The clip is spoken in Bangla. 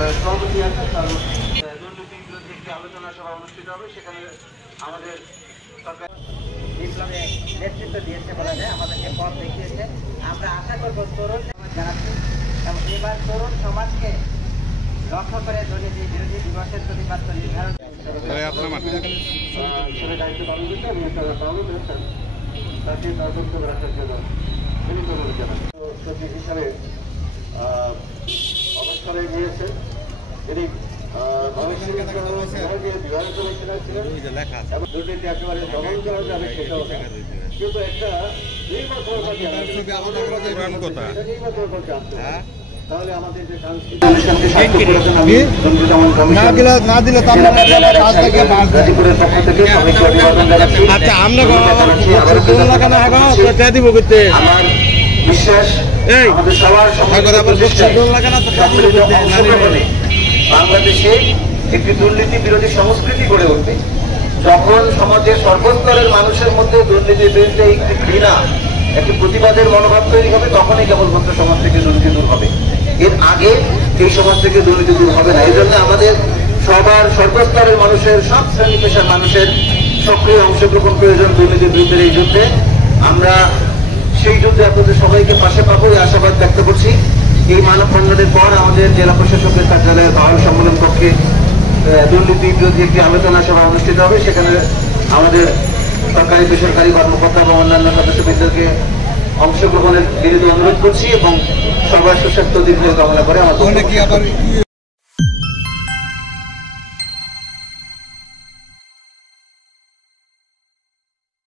সভাপতি আছেন, তার দুর্নীতি বিরোধী একটি আলোচনা সভা অনুষ্ঠিত হবে। সেখানে আমাদের সরকার বিপ্লবে নেতৃত্ব দিয়েছে বলা যায়, আমাদেরকে পথ দেখিয়েছে। আমরা আশা করবো তরুণ জানাচ্ছি এবং এবার তরুণ সমাজকে লক্ষ্য করে দুর্নীতি বিরোধী দিবসের প্রতিপাদ্য নির্ধারণ দায়িত্ব পালন করতে আমি তাকে তদন্ত রাখার জন্য সচিব হিসাবে অবস্থানে নিয়েছেন। তিনি বিভাগীয় কমিশনার ছিলেন এবং দুর্নীতি একেবারে দমন করা যাবে সেটাও, কিন্তু একটা নির্বাচন তাহলে আমাদের যে গাজীপুরের পক্ষ থেকে সবাইকে অভিবাদন জানাচ্ছি। আমার বিশ্বাস আমাদের সবার বাংলাদেশে একটি দুর্নীতি বিরোধী সংস্কৃতি গড়ে উঠবে। যখন সমাজের সর্বস্তরের মানুষের মধ্যে দুর্নীতির বিরুদ্ধে একটি ঘৃণা, একটি প্রতিবাদের মনোভাব তৈরি হবে, তখনই কেবলমাত্র সমাজ থেকে দুর্নীতি দূর হবে। এর আগে এই সমাজ থেকে দুর্নীতি দূর হবে না। এই জন্য আমাদের সবার সর্বস্তরের মানুষের, সব শ্রেণী পেশার মানুষের সক্রিয় অংশগ্রহণ প্রয়োজন দুর্নীতির বিরুদ্ধে এই যুদ্ধে। আমরা সেই যুদ্ধে আপনাদের সবাইকে পাশে পাবো এই আশাবাদ ব্যক্ত করছি। এই মানববন্ধনের পর আমাদের জেলা প্রশাসকের কার্যালয়ের বাহন সম্মেলন কক্ষে দুর্নীতি বিরোধী একটি আলোচনা সভা অনুষ্ঠিত হবে। সেখানে আমাদের সরকারি বেসরকারি কর্মকর্তা এবং অন্যান্য সদস্যবৃন্দকে অংশগ্রহণের বিরুদ্ধে অনুরোধ করছি এবং সবার সুস্বাস্থ্য দীর্ঘ কামনা করে আমার